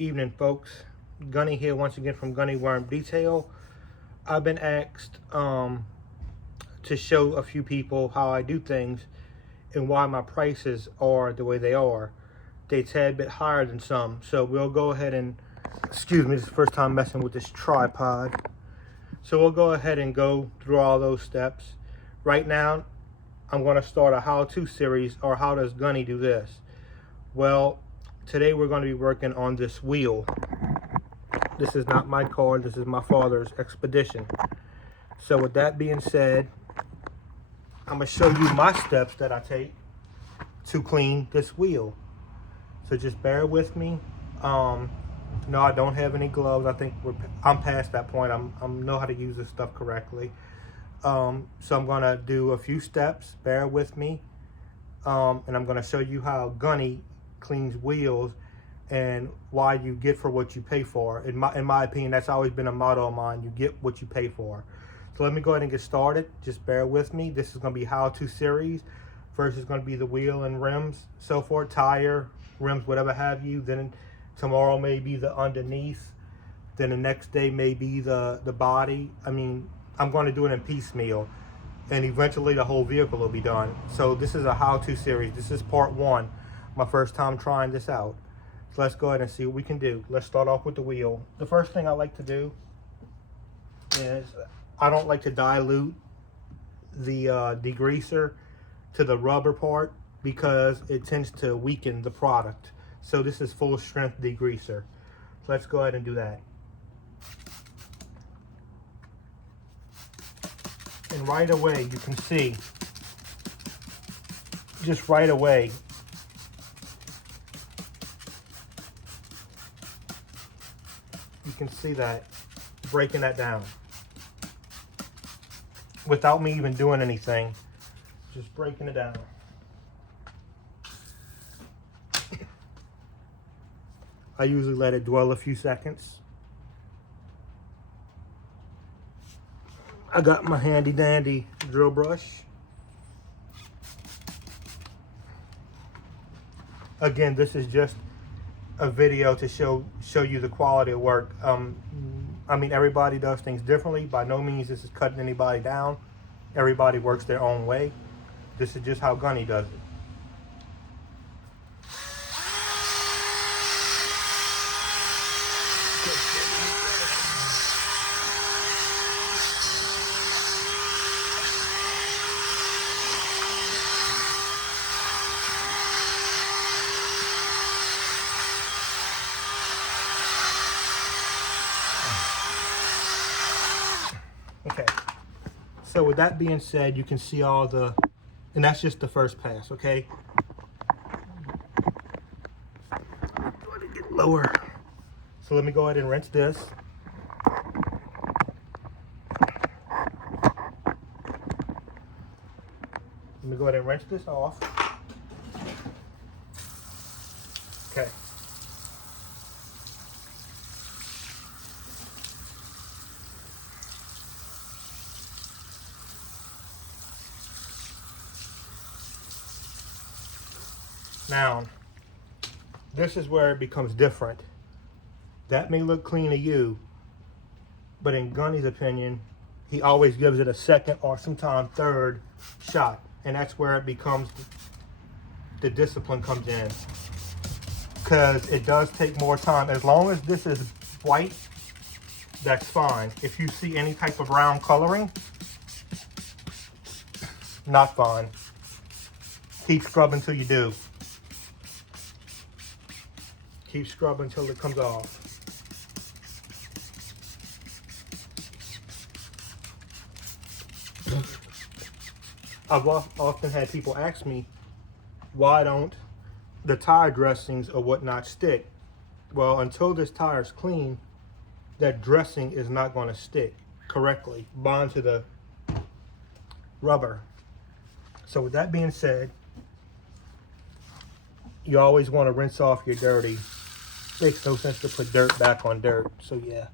evening, folks. Gunny here once again from Gunny Worm Detail. I've been asked to show a few people how I do things and why my prices are the way they are. They're a tad bit higher than some, so we'll go ahead and, excuse me, this is the first time messing with this tripod. So we'll go ahead and go through all those steps. Right now, I'm going to start a how-to series, or how does Gunny do this? Well, today we're going to be working on this wheel. This is not my car, this is my father's Expedition. So with that being said, I'm going to show you my steps that I take to clean this wheel. So just bear with me. No, I don't have any gloves. I think I'm past that point. I know how to use this stuff correctly. So I'm going to do a few steps. Bear with me. And I'm going to show you how Gunny cleans wheels and why you get for what you pay for. In my opinion, that's always been a motto of mine. You get what you pay for. So let me go ahead and get started. Just bear with me. This is going to be how-to series. First is going to be the wheel and rims, so forth, tire, rims, whatever have you. Then tomorrow may be the underneath. Then the next day may be the body. I mean, I'm going to do it in piecemeal. And eventually the whole vehicle will be done. So this is a how-to series. This is part one. My first time trying this out. So let's go ahead and see what we can do. Let's start off with the wheel. The first thing I like to do is I don't like to dilute the degreaser to the rubber part because it tends to weaken the product. So this is full strength degreaser. So let's go ahead and do that. And right away you can see, just right away, you can see that breaking that down without me even doing anything, just breaking it down. I usually let it dwell a few seconds. I got my handy dandy drill brush. Again, this is just a video to show you the quality of work. I mean, everybody does things differently. By no means this is cutting anybody down. Everybody works their own way. This is just how Gunny does it. Okay, so with that being said, you can see all the, and that's just the first pass, okay? Let it get lower. So let me go ahead and rinse this. Let me go ahead and rinse this off. Okay. Now, this is where it becomes different. That may look clean to you, but in Gunny's opinion, he always gives it a second or sometimes third shot. And that's where it becomes, the discipline comes in. Because it does take more time. As long as this is white, that's fine. If you see any type of brown coloring, not fine. Keep scrubbing till you do. Keep scrubbing until it comes off. I've often had people ask me, why don't the tire dressings or whatnot stick? Well, until this tire is clean, that dressing is not going to stick correctly, bond to the rubber. So with that being said, you always want to rinse off your dirty. Makes no sense to put dirt back on dirt, so yeah.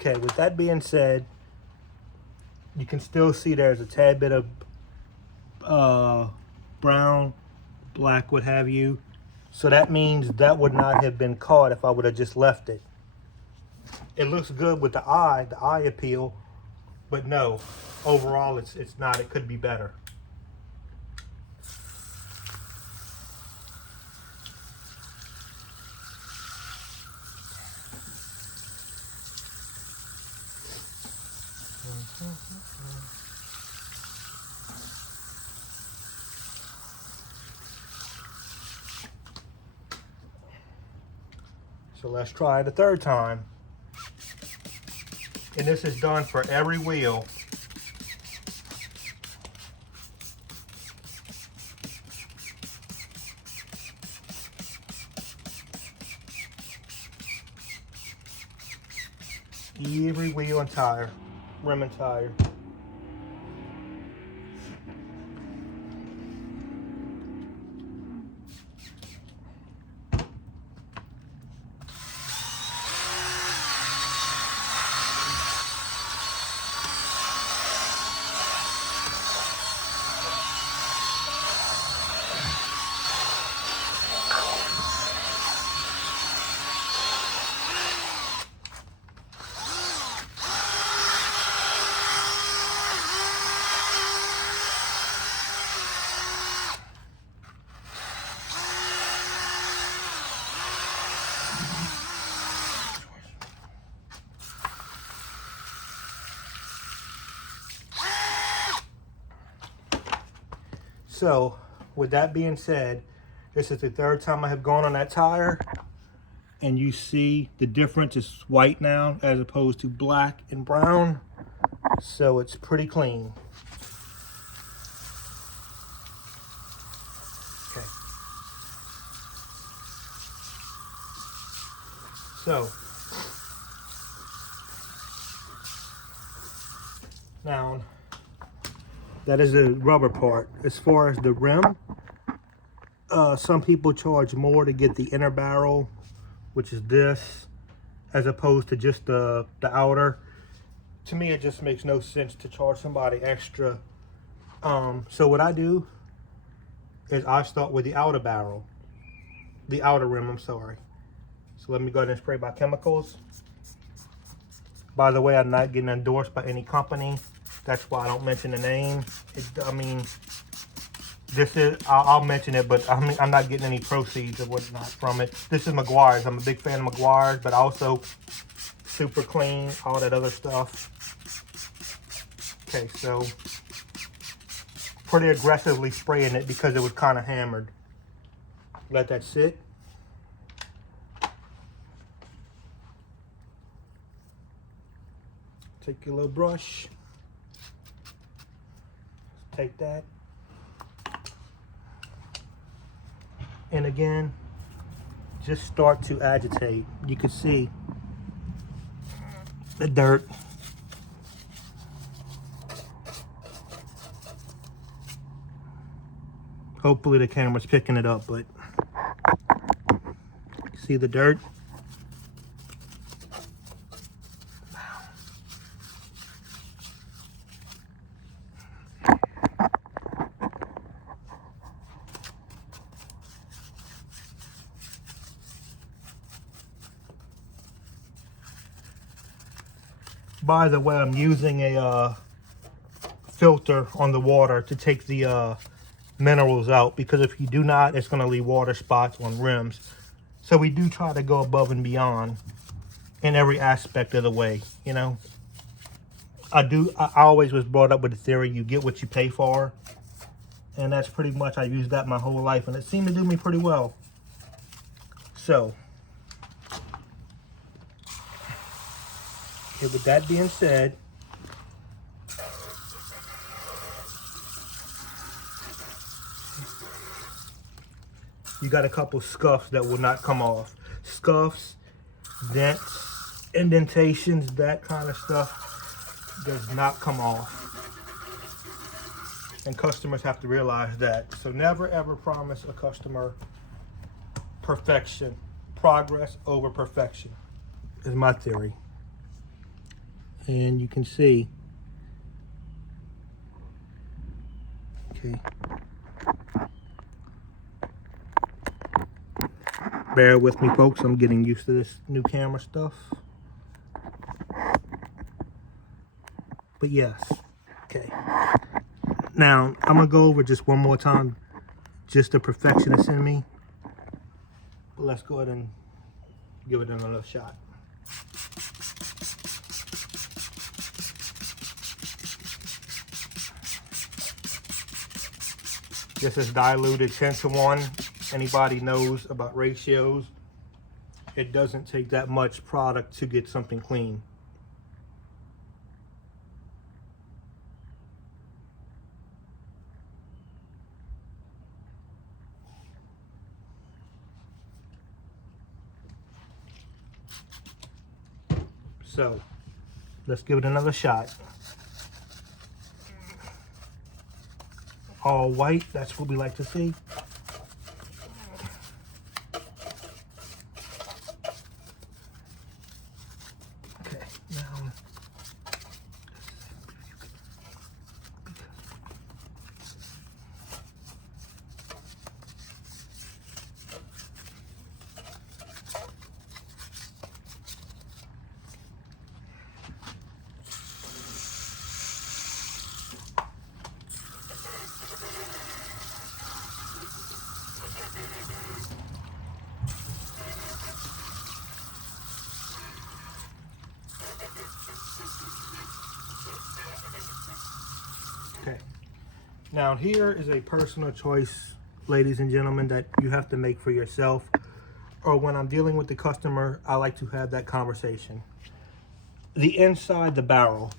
Okay, with that being said, you can still see there's a tad bit of brown, black, what have you. So that means that would not have been caught if I would have just left it. It looks good with the eye appeal, but no, overall it's not. It could be better. So let's try it a third time. And this is done for every wheel. Every wheel and tire, rim and tire. So, with that being said, this is the third time I have gone on that tire, and you see the difference is white now as opposed to black and brown. So it's pretty clean. Okay. So, now, that is the rubber part. As far as the rim, some people charge more to get the inner barrel, which is this, as opposed to just the outer. To me, it just makes no sense to charge somebody extra. So what I do is I start with the outer barrel, the outer rim, I'm sorry. So let me go ahead and spray my chemicals. By the way, I'm not getting endorsed by any company. That's why I don't mention the name. I mean, this is, I'll mention it, but I'm not getting any proceeds or whatnot from it. This is Meguiar's. I'm a big fan of Meguiar's, but also super clean, all that other stuff. Okay, so pretty aggressively spraying it because it was kind of hammered. Let that sit. Take your little brush. Take that. And again, just start to agitate. You can see the dirt. Hopefully the camera's picking it up, but see the dirt? By the way, I'm using a filter on the water to take the minerals out, because if you do not, it's going to leave water spots on rims. So we do try to go above and beyond in every aspect of the way, you know. I always was brought up with the theory, you get what you pay for. And that's pretty much, I used that my whole life, and it seemed to do me pretty well. So, okay, with that being said, you got a couple scuffs that will not come off. Scuffs, dents, indentations, that kind of stuff does not come off. And customers have to realize that. So never ever promise a customer perfection. Progress over perfection is my theory. and you can see. Okay. Bear with me, folks. I'm getting used to this new camera stuff. But yes. Okay. Now, I'm going to go over just one more time, just the perfectionist in me. But let's go ahead and give it another shot. This is diluted 10-to-1. Anybody knows about ratios, it doesn't take that much product to get something clean. So, let's give it another shot. All white, that's what we like to see. Okay, now okay. Now here is a personal choice, ladies and gentlemen, that you have to make for yourself. Or when I'm dealing with the customer, I like to have that conversation. The inside the barrel.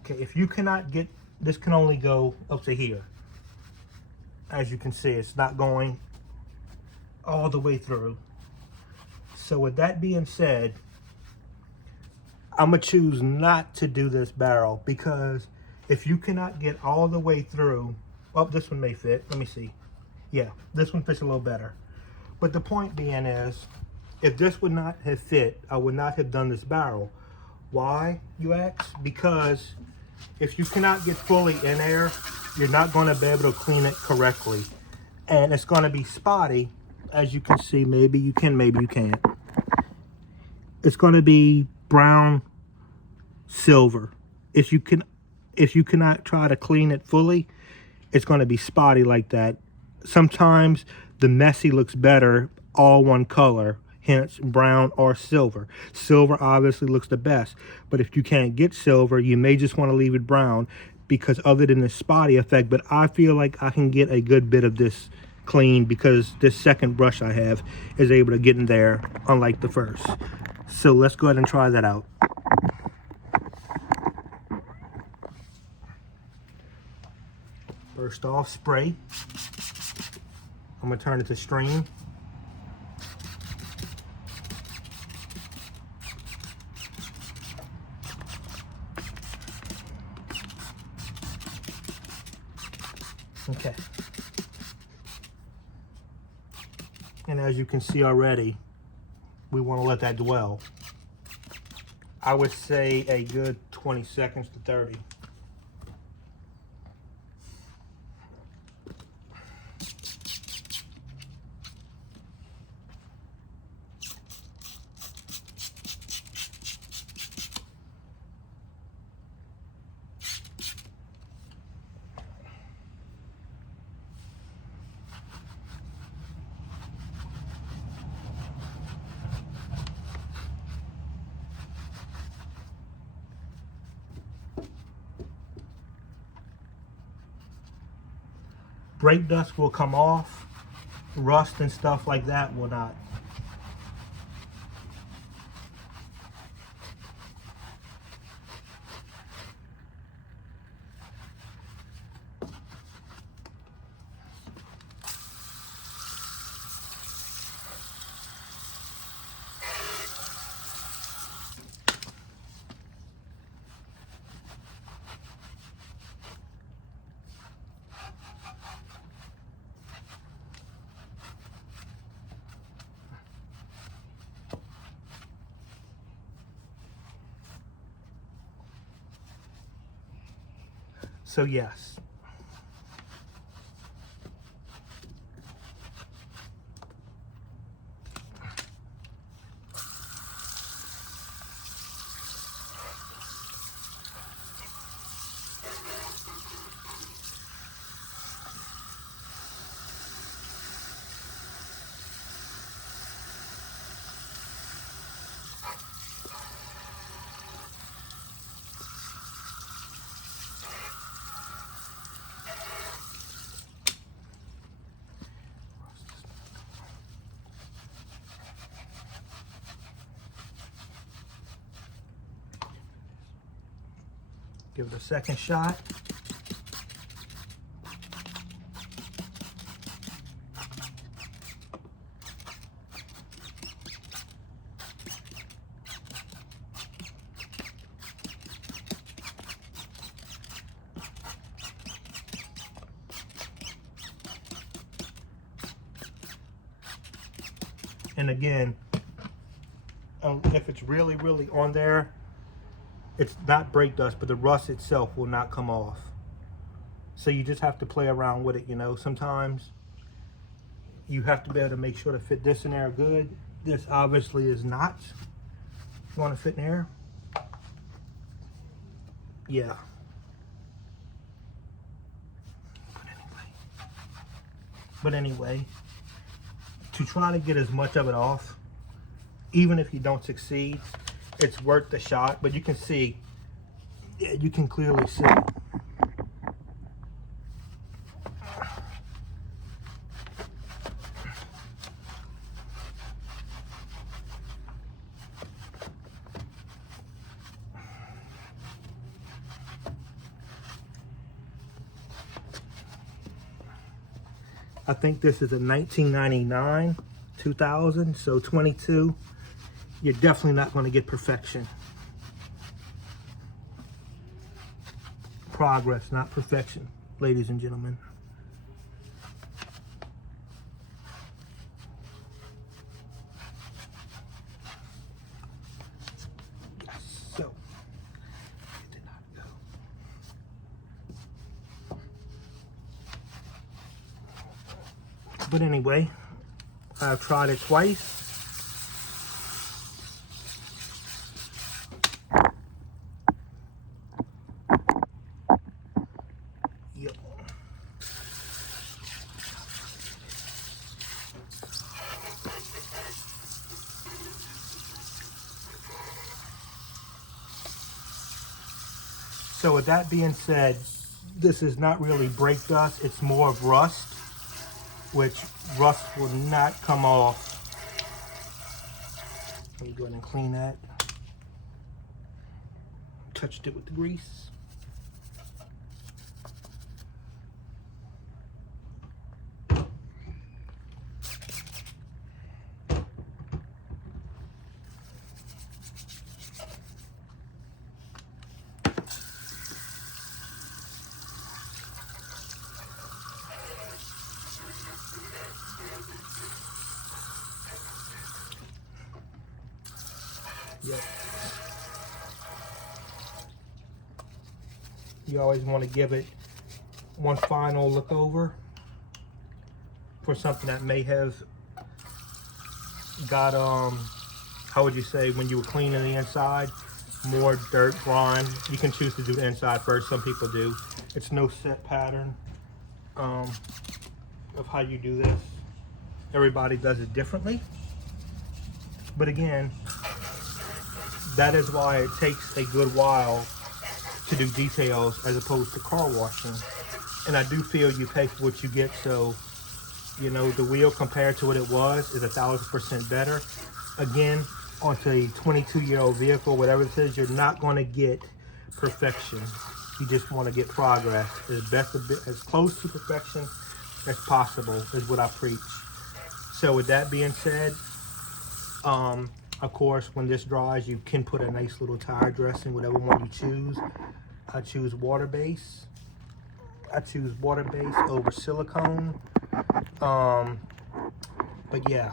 Okay, if you cannot get, this can only go up to here. As you can see, it's not going all the way through. So with that being said, I'm gonna choose not to do this barrel, because if you cannot get all the way through, oh, this one may fit, let me see. Yeah, this one fits a little better. But the point being is, if this would not have fit, I would not have done this barrel. Why, you ask? Because if you cannot get fully in there, you're not gonna be able to clean it correctly. And it's gonna be spotty, as you can see. Maybe you can, maybe you can't. It's gonna be brown silver. If you cannot try to clean it fully, it's going to be spotty like that. Sometimes the messy looks better all one color, hence brown or silver. Silver obviously looks the best, but if you can't get silver, you may just want to leave it brown, because other than the spotty effect. But I feel like I can get a good bit of this clean, because this second brush I have is able to get in there, unlike the first. So let's go ahead and try that out. First off, spray. I'm gonna turn it to stream. Okay. And as you can see already, we want to let that dwell. I would say a good 20 seconds to 30. Brake dust will come off, rust and stuff like that will not. So yes. Give it a second shot. And again, if it's really on there, it's not brake dust, but the rust itself will not come off. So you just have to play around with it, you know. Sometimes you have to be able to make sure to fit this in there good. This obviously is not going to fit in there. Yeah. But anyway, to try to get as much of it off, even if you don't succeed, it's worth the shot. But you can see, yeah, you can clearly see. I think this is a 1999, 2000, so 22. You're definitely not going to get perfection. Progress, not perfection, ladies and gentlemen. So, it did not go. But anyway, I've tried it twice. Yep. So with that being said, this is not really brake dust, it's more of rust, which rust will not come off. Let me go ahead and clean that. Touched it with the grease. Yep. You always want to give it one final look over for something that may have got, how would you say, when you were cleaning the inside, more dirt, grime. You can choose to do the inside first. Some people do. It's no set pattern of how you do this. Everybody does it differently. But again, that is why it takes a good while to do details as opposed to car washing. And I do feel you pay for what you get, so you know the wheel compared to what it was is 1,000% better. Again, onto a 22-year-old vehicle, whatever it is, you're not going to get perfection. You just want to get progress as close to perfection as possible is what I preach. So with that being said, of course, when this dries, you can put a nice little tire dressing, whatever one you choose. I choose water-based. I choose water-based over silicone. But yeah,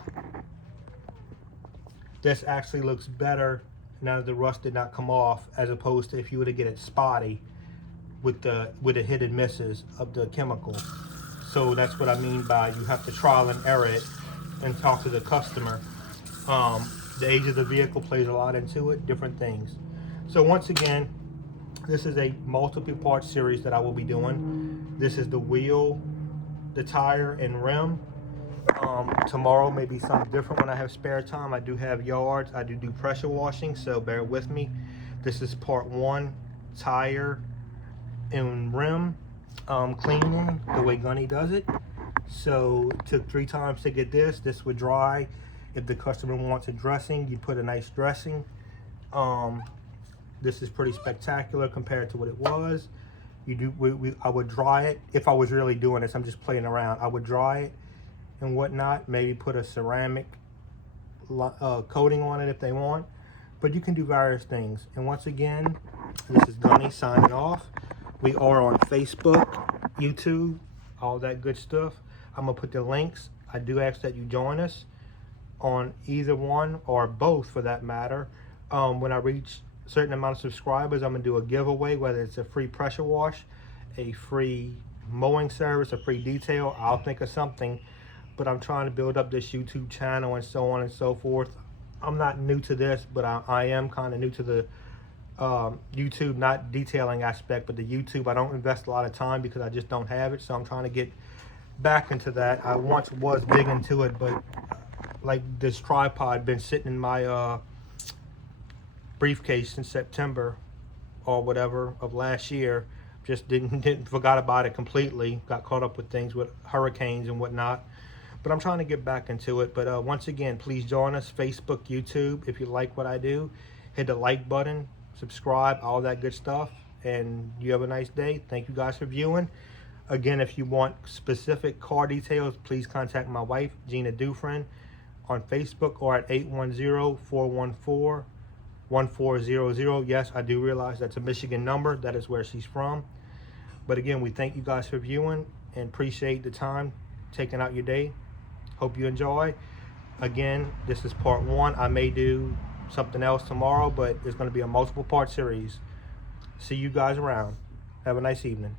this actually looks better now that the rust did not come off, as opposed to if you were to get it spotty, with the hit and misses of the chemical. So that's what I mean by you have to trial and error it and talk to the customer. The age of the vehicle plays a lot into it, different things. So once again, this is a multiple part series that I will be doing. This is the wheel, the tire, and rim. Tomorrow may be something different when I have spare time. I do have yards. I do pressure washing, so bear with me. This is part 1, tire and rim cleaning, the way Gunny does it. So it took 3 times to get this. This would dry. If the customer wants a dressing, you put a nice dressing. This is pretty spectacular compared to what it was. I would dry it if I was really doing this. I'm just playing around. I would dry it and whatnot. Maybe put a ceramic coating on it if they want. But you can do various things. And once again, this is Gunny signing off. We are on Facebook, YouTube, all that good stuff. I'm gonna put the links. I do ask that you join us on either one or both for that matter. When I reach a certain amount of subscribers, I'm gonna do a giveaway, whether it's a free pressure wash, a free mowing service, a free detail. I'll think of something, but I'm trying to build up this YouTube channel and so on and so forth. I'm not new to this, but I am kind of new to the YouTube, not detailing aspect, but the YouTube. I don't invest a lot of time because I just don't have it, so I'm trying to get back into that. I once was big into it, but like this tripod been sitting in my briefcase since September or whatever of last year. Just didn't forgot about it completely. Got caught up with things with hurricanes and whatnot. But I'm trying to get back into it. But once again, please join us, Facebook, YouTube. If you like what I do, hit the like button, subscribe, all that good stuff. And you have a nice day. Thank you guys for viewing. Again, if you want specific car details, please contact my wife, Gina Dufresne, on Facebook or at 810-414-1400. Yes, I do realize that's a Michigan number. That is where she's from. But again, we thank you guys for viewing and appreciate the time taking out your day. Hope you enjoy. Again, this is part 1. I may do something else tomorrow, but it's going to be a multiple part series. See you guys around. Have a nice evening.